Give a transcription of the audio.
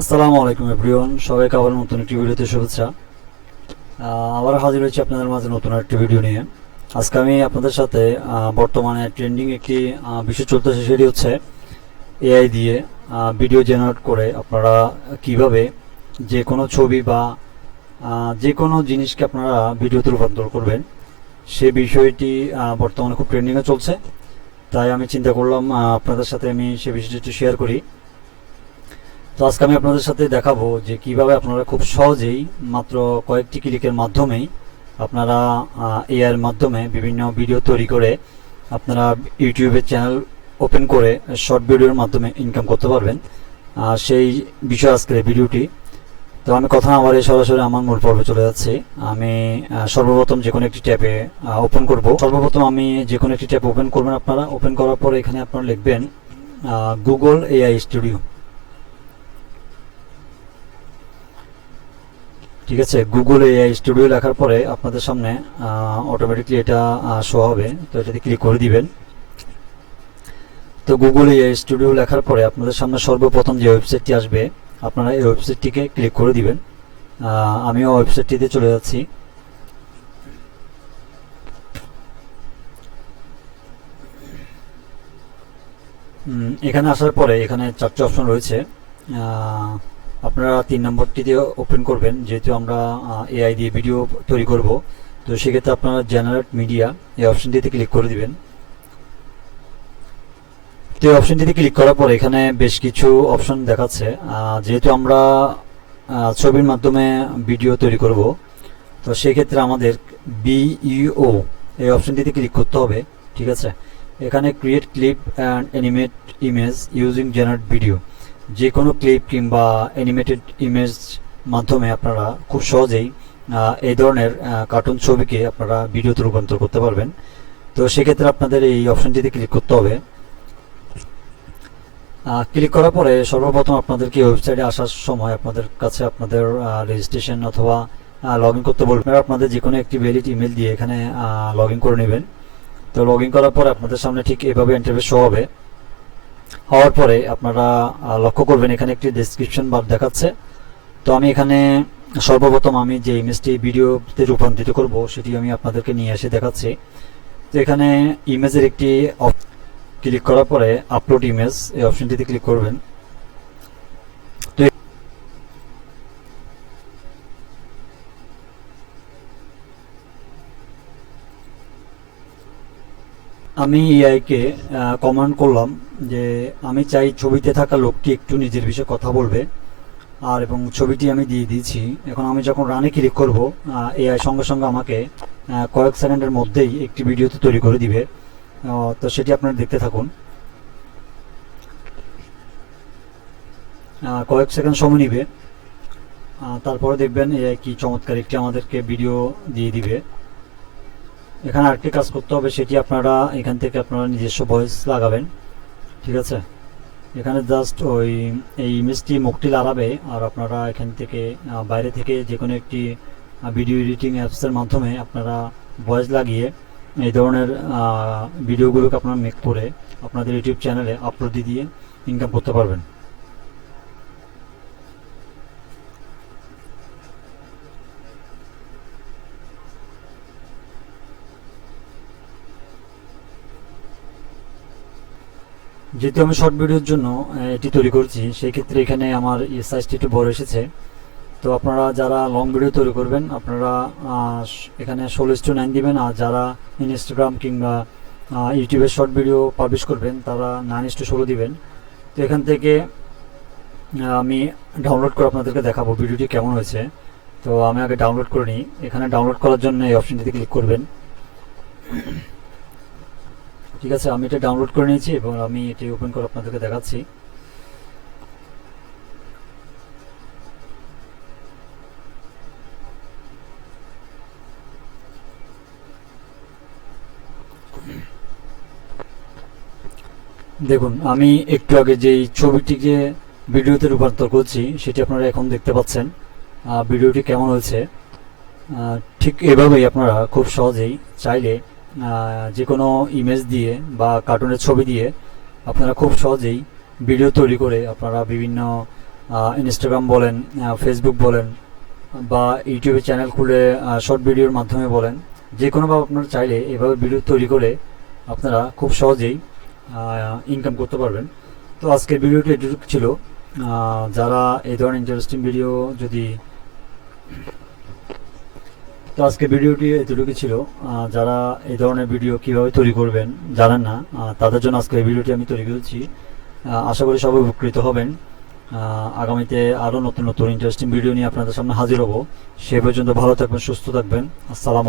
আসসালামু আলাইকুম এভরিওয়ান, সবাইকে আবার নতুন একটি ভিডিওতে শুভেচ্ছা। আবার হাজির হয়েছি আপনাদের মাঝে নতুন একটি ভিডিও নিয়ে। আজকে আমি আপনাদের সাথে বর্তমানে ট্রেন্ডিং একটি বিষয় চলতেছে, সেটি হচ্ছে এআই দিয়ে ভিডিও জেনারেট করে আপনারা কিভাবে যে কোনো ছবি বা যে কোনো জিনিসকে আপনারা ভিডিওতে রূপান্তর করবেন, সে বিষয়টি বর্তমানে খুব ট্রেন্ডিংয়ে চলছে। তাই আমি চিন্তা করলাম আপনাদের সাথে আমি সে বিষয়টি একটু শেয়ার করি। তো আজকে আমি আপনাদের সাথে দেখাবো যে কিভাবে আপনারা খুব সহজেই মাত্র কয়েকটি ক্লিকের মাধ্যমেই আপনারা এআই এর মাধ্যমে বিভিন্ন ভিডিও তৈরি করে আপনারা ইউটিউবের চ্যানেল ওপেন করে শর্ট ভিডিওর মাধ্যমে ইনকাম করতে পারবেন। সেই বিষয় আজকের ভিডিওটি। তো আমি কথা না বলে সরাসরি আমার মূল পর্বে চলে যাচ্ছি। আমি সর্বপ্রথম যে কোনো একটি ট্যাবে ওপেন করব। সর্বপ্রথম আমি যে কোনো একটি ট্যাব ওপেন করবেন। আপনারা ওপেন করার পরে এখানে আপনারা লিখবেন গুগল এআই স্টুডিও। ঠিক আছে, গুগল এআই স্টুডিও লেখার পরে আপনাদের সামনে অটোমেটিকলি এটা শো হবে। তো এটাতে ক্লিক করে দিবেন। তো গুগল এআই স্টুডিও লেখার পরে আপনাদের সামনে সর্বপ্রথম যে ওয়েবসাইটটি আসবে, আপনারা এই ওয়েবসাইটটিকে ক্লিক করে দিবেন। আমিও ওয়েবসাইটটিতে চলে যাচ্ছি। এখানে আসার পরে এখানে চারটি অপশন রয়েছে। আপনারা 3 নম্বরটিতে ওপেন করবেন। যেহেতু আমরা এআই দিয়ে ভিডিও তৈরি করব, তো সেক্ষেত্রে আপনারা জেনারেট মিডিয়া এই অপশনটিতে ক্লিক করে দিবেন। তো এই অপশনটিতে ক্লিক করার পর এখানে বেশ কিছু অপশন দেখাচ্ছে। যেহেতু আমরা ছবির মাধ্যমে ভিডিও তৈরি করব, তো সেক্ষেত্রে আমাদের বিইও এই অপশনটিতে ক্লিক করতে হবে। ঠিক আছে, এখানে create clip and animate image using generate video, যে কোনো ক্লিপ কিংবা অ্যানিমেটেড ইমেজ মাধ্যমে আপনারা খুব সহজেই এই ধরনের কার্টুন ছবিকে আপনারা ভিডিওতে রূপান্তর করতে পারবেন। তো সেক্ষেত্রে আপনাদের এই অপশনটিতে ক্লিক করতে হবে। ক্লিক করার পরে সর্বপ্রথম আপনাদেরকে ওয়েবসাইটে আসার সময় আপনাদের কাছে আপনাদের রেজিস্ট্রেশন অথবা লগ ইন করতে বলবেন। আপনাদের যে কোনো একটি ভ্যালিড ইমেল দিয়ে এখানে লগ ইন করে নেবেন। তো লগ ইন করার পর আপনাদের সামনে ঠিক এভাবে ইন্টারফেস শো হবে। হওয়ার পরে আপনারা লক্ষ্য করবেন এখানে একটি ডেসক্রিপশন বার দেখাচ্ছে। তো আমি এখানে সর্বপ্রথম আমি যে ইমেজটি ভিডিওতে রূপান্তরিত করব সেটি আমি আপনাদেরকে নিয়ে এসে দেখাচ্ছি। তো এখানে ইমেজের একটি ক্লিক করার পরে আপলোড ইমেজ এই অপশনটিতে ক্লিক করবেন। তো আমি এআইকে কমান্ড করলাম যে আমি চাই ছবিতে থাকা লোকটি একটু নিজের বিষয়ে কথা বলবে, আর এবং ছবিটি আমি দিয়ে দিয়েছি। এখন আমি যখন রানে ক্লিক করব, এআই সঙ্গে সঙ্গে আমাকে কয়েক সেকেন্ডের মধ্যেই একটি ভিডিওতে তৈরি করে দিবে। তো সেটি আপনারা দেখতে থাকুন। কয়েক সেকেন্ড সময় নিবে, তারপরে দেখবেন এআই কি চমৎকার একটি আমাদেরকে ভিডিও দিয়ে দিবে। এখানে আরেকটি কাজ করতে হবে, সেটি আপনারা এখান থেকে আপনারা নিজস্ব ভয়েস লাগাবেন। ঠিক আছে, এখানে জাস্ট এই ইমেজটি মুখটি লাগাবে, আর আপনারা এখান থেকে বাইরে থেকে যে কোনো একটি ভিডিও এডিটিং অ্যাপসের মাধ্যমে আপনারা ভয়েস লাগিয়ে এই ধরনের ভিডিওগুলোকে আপনারা মেক করে আপনাদের ইউটিউব চ্যানেলে আপলোড দিয়ে ইনকাম করতে পারবেন। যেহেতু আমি শর্ট ভিডিওর জন্য এটি তৈরি করছি, সেই ক্ষেত্রে এখানে আমার সাইজটি একটু বড় এসেছে। তো আপনারা যারা লং ভিডিও তৈরি করবেন আপনারা এখানে 16:9 দিবেন, আর যারা ইনস্টাগ্রাম কিংবা ইউটিউবে শর্ট ভিডিও পাবলিশ করবেন তারা 9:16 দিবেন। তো এখান থেকে আমি ডাউনলোড করে আপনাদেরকে দেখাবো ভিডিওটি কেমন হয়েছে। তো আমি আগে ডাউনলোড করে নিই। এখানে ডাউনলোড করার জন্য এই অপশনটিতে ক্লিক করবেন। ঠিক আছে, আমি এটা ডাউনলোড করে নিয়েছি এবং আমি এটি ওপেন করে আপনাদেরকে দেখাচ্ছি। দেখুন, আমি একটু আগে যেই ছবিটিকে ভিডিওতে রূপান্তর করছি সেটি আপনারা এখন দেখতে পাচ্ছেন। ভিডিওটি কেমন হয়েছে ঠিক এভাবেই আপনারা খুব সহজেই চাইলে যে কোনো ইমেজ দিয়ে বা কার্টুনের ছবি দিয়ে আপনারা খুব সহজেই ভিডিও তৈরি করে আপনারা বিভিন্ন ইনস্টাগ্রাম বলেন, ফেসবুক বলেন, বা ইউটিউবে চ্যানেল খুলে শর্ট ভিডিওর মাধ্যমে বলেন, যে কোনোভাবে আপনারা চাইলে এভাবে ভিডিও তৈরি করে আপনারা খুব সহজেই ইনকাম করতে পারবেন। তো আজকের ভিডিওটি এটুকু ছিল। যারা এই ধরনের ইন্টারেস্টিং ভিডিও যদি তো আজকের ভিডিওটি এতটুকু ছিল। যারা এই ধরনের ভিডিও কীভাবে তৈরি করবেন জানেন না, তাদের জন্য আজকে এই ভিডিওটি আমি তৈরি করেছি। আশা করি সবাই উপকৃত হবেন। আগামীতে আরও নতুন নতুন ইন্টারেস্টিং ভিডিও নিয়ে আপনাদের সামনে হাজির হব। সে পর্যন্ত ভালো থাকবেন, সুস্থ থাকবেন। আসসালামু